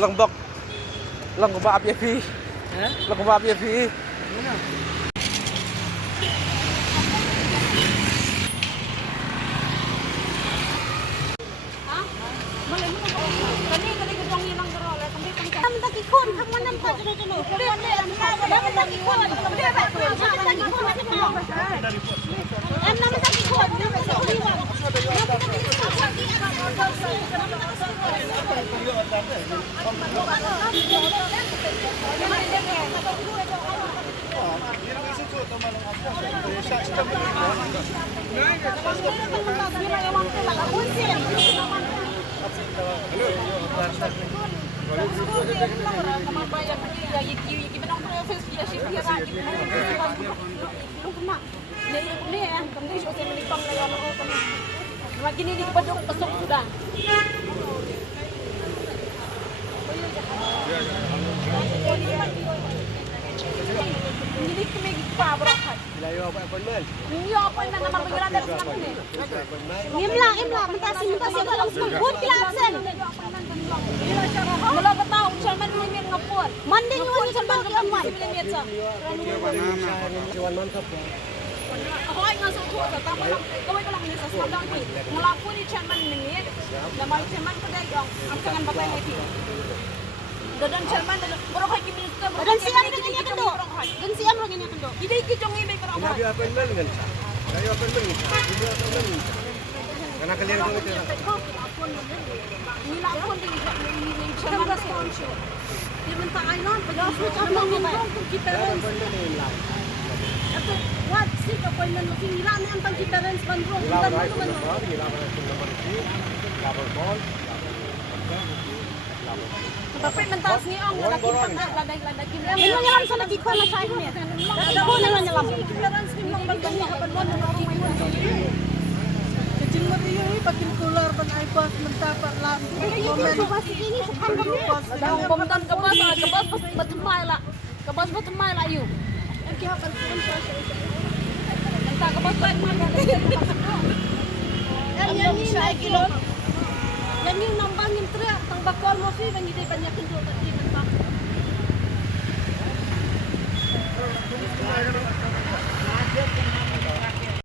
Langbok. Lang ba apya pi? Lang ba apya pi? Makin ini kepada pesok sudah. Jadi kami kita berangkat. Layo apa appointment? Iya appointment nomor panggilan dari sana ni. Imla, mentasi kalau sembut kila absen. Mula tahu Salman limit ngapur. Manding Ngapur ni Salman sembut ngapur kiaman. limit sa. Jawan mantap. Ako ay nga sa tuwa ta malang kaway ko lang ni sa sadang ki. Mula po ni Salman ni. Lamay Salman ko dai ang kangan babay lagi. Dadan Salman bro kay minister. Dan siam dengan niya kendo. Dan siam ro niya kendo. Hindi ki jong email ko ako. Layo appointment kan? Layo appointment. Video appointment. Karena kalian itu. Nila po din ni Salman sponsor. Di man ta ay non pag-switch up lang ni kita rin. Ato, what? Sik appointment mo nila ni ang pang-difference bandro. Kita mo naman. Tapi mentas ni ang lagi laday-laday kin. Ano nyalam sa lagi ko na sa akin niya. Ako na nga nyalam. Difference kin lang bang niya kapan mo na may Kecil Maria ini pakin kular pan iPad mentapar lang. Ini sukan kami. Dang pemdan kebas pas batemai la. Kebas batemai la yu. Entah kebas batemai la. Yan ni na kilo. Yan yung nambangin tra tang bakol mo fi bang hindi banyak kendo tadi mentak.